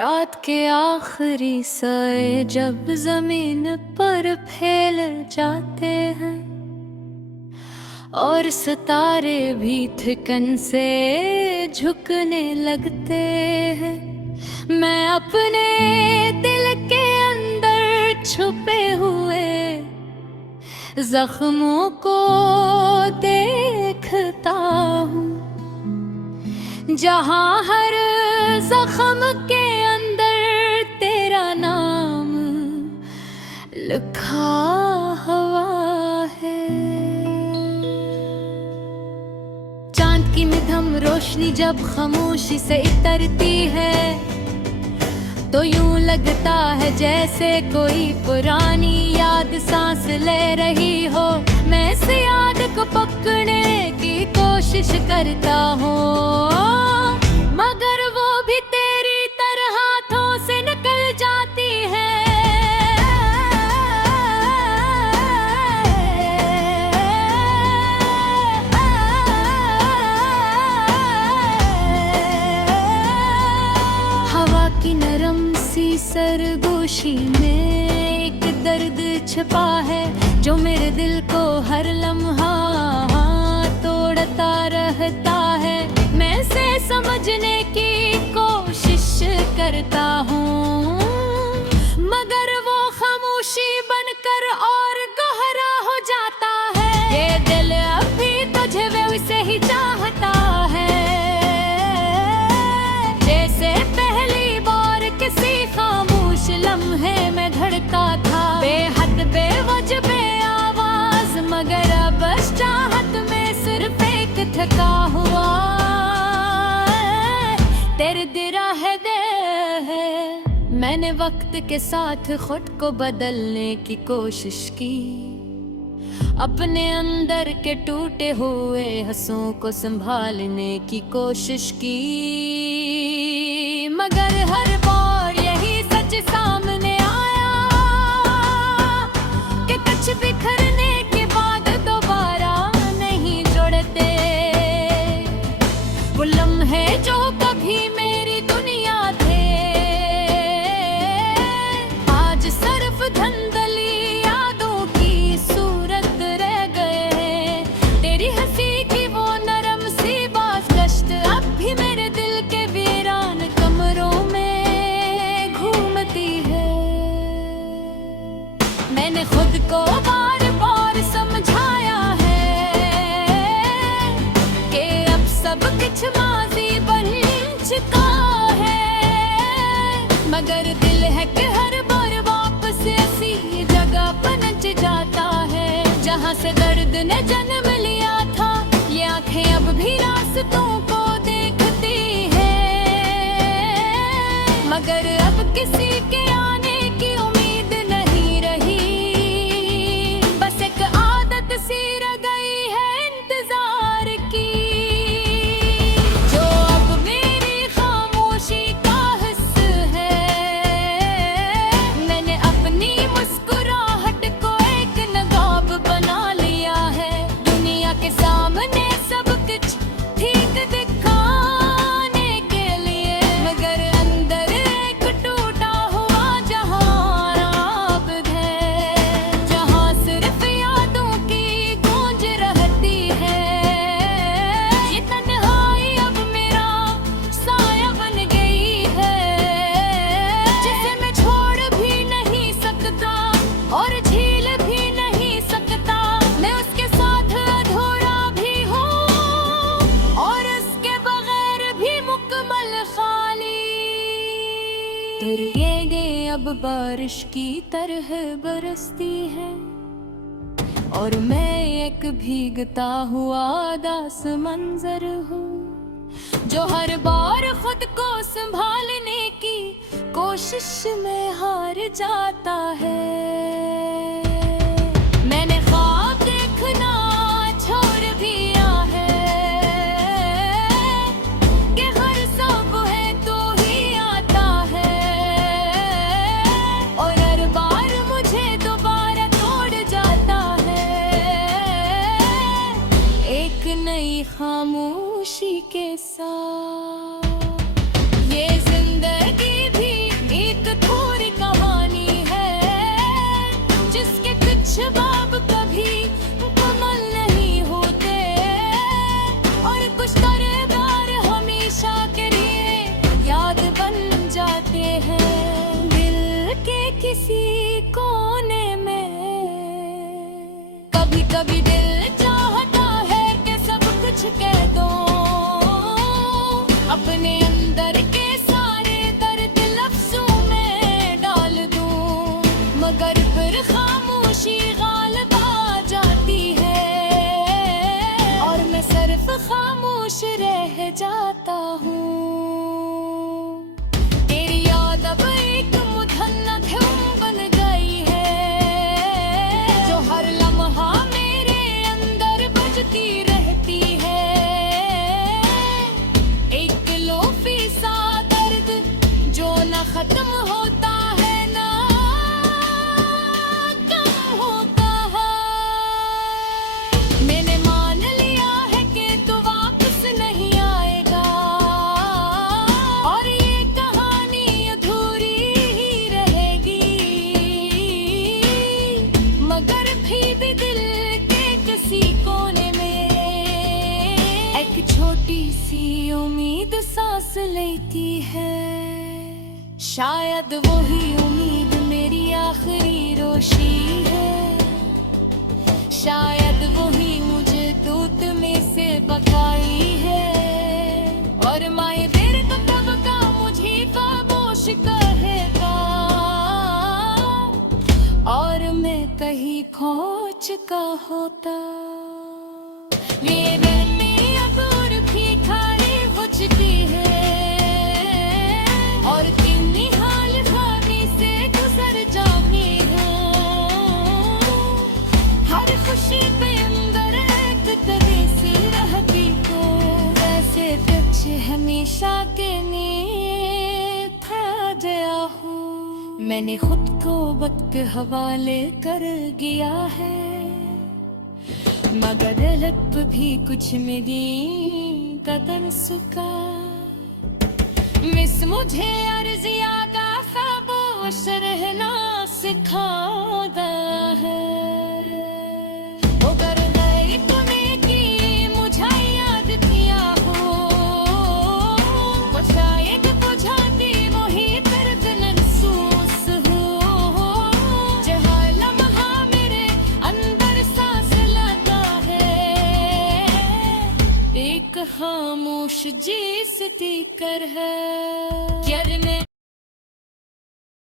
रात के आखिरी साए जब जमीन पर फैल जाते हैं और सितारे भी थिकन से झुकने लगते हैं, मैं अपने दिल के अंदर छुपे हुए जख्मों को देखता हूँ, जहाँ हर जख्म के अंदर तेरा नाम लिखा हुआ है। चांद की निधम रोशनी जब खामोशी से इतरती है तो यूं लगता है जैसे कोई पुरानी याद सांस ले रही हो। मैं इस याद को पकड़ने की कोशिश करता हूँ, मगर वो भी तेरी तरह हाथों से निकल जाती है। हवा की नरम सी सरगोशी में एक दर्द छिपा है जो मेरे दिल को हर लम्हा तोड़ता रहता है। मैं इसे समझने की कोशिश करता हूँ, मगर वो खामोशी बनकर और गहरा हो जाता है। ये दिल अभी तुझे वैसे ही चाहता है जैसे पहली बार किसी खामोश लम्हे में धड़का था। बेहद बेवजह बेआवाज, मगर अब इस चाहत में सिर्फ एक थका हुआ तेरे दिरा है दे है। मैंने वक्त के साथ खुद को बदलने की कोशिश की, अपने अंदर के टूटे हुए हंसों को संभालने की कोशिश की, मगर हर बार यही सच सामने आया कि कुछ बिखरने के बाद दोबारा नहीं जुड़ते। वो लम्हे जो कभी मेरी दुनिया थे आज सिर्फ धंधली यादों की सूरत रह गए। तेरी हंसी की वो नरम सी बाज़गश्त अब भी मेरे दिल के वीरान कमरों में घूमती है। मैंने खुद को बार बार समझाया है कि अब सब कुछ माजी बन चुका है, मगर दिल है कि हर बार वापस ऐसी जगह पहुंच जाता है जहाँ से दर्द ने जन्म लिया था। ये आंखें अब भी रास्तों को देखती है, मगर अब किसी के आने की उम्मीद नहीं रही। बस एक आदत सी रह गई है इंतजार की, जो अब मेरी खामोशी का हिस्सा है। मैंने अपनी मुस्कुराहट को एक नकाब बना लिया है, दुनिया के सामने सब कुछ ठीक दिखाने के लिए, मगर अंदर एक टूटा हुआ जहां अब है, जहां सिर्फ यादों की गूंज रहती है। ये तन्हाई अब मेरा साया बन गई है, जिसे मैं छोड़ भी नहीं सकता और झील भी नहीं सकता। मैं उसके साथ अधूरा भी हूँ और उसके बगैर भी मुकम्मल खाली। ये अब बारिश की तरह बरसती है और मैं एक भीगता हुआ दास मंजर हूँ, जो हर बार खुद को संभालने की कोशिश में हार जाता है। मैंने ख्वाब देखना छोड़ दिया है कि हर सुबह तू ही आता है और हर बार मुझे दोबारा तोड़ जाता है एक नई खामोशी के साथ। ये जिंदगी भी किसी कोने में। कभी कभी दिल चाहता है कि सब कुछ कह दो, अपने अंदर के सारे दर्द लफ्जों में डाल दूं, मगर फिर खामोशी गालिब आ जाती है और मैं सिर्फ खामोश रह जाता हूँ। तेरी याद अब एक मुधन्ना धुन बन गई है, जो हर लम्हा मेरे अंदर बजती रहती है। एक लोफी सा दर्द जो न खत्म होता है ना कम होता है। मैंने मान लिया है कि तू वापस नहीं आएगा और ये कहानी अधूरी ही रहेगी, मगर फिर भी दिल के किसी कोने में एक छोटी सी उम्मीद सांस लेती है। शायद वही उम्मीद मेरी आखिरी रोशनी है, शायद वही मुझे दूत में से बकाई है और माए देर कब का मुझे खामोश कहेगा और मैं कहीं खो चुका होता। ये दिल में अब रुखी खाली हो चुकी है और किन्नी हाल खाली से गुजर जाती है। हर खुशी पे अंदर एक तरह से रहती हो, वैसे कुछ हमेशा के लिए था गया हूँ। मैंने खुद को वक्त के हवाले कर दिया है, मगर लब भी कुछ मेरी कदम सुका। मिस मुझे अर्जिया का खामोश रहना सिखाता है। अगर गए तूने की मुझे याद किया हो, वो शायद बुझाती वही दर्द महसूस हो, जहाँ लम्हा मेरे अंदर सांस लगा है, एक खामोश जी स्पीकर है।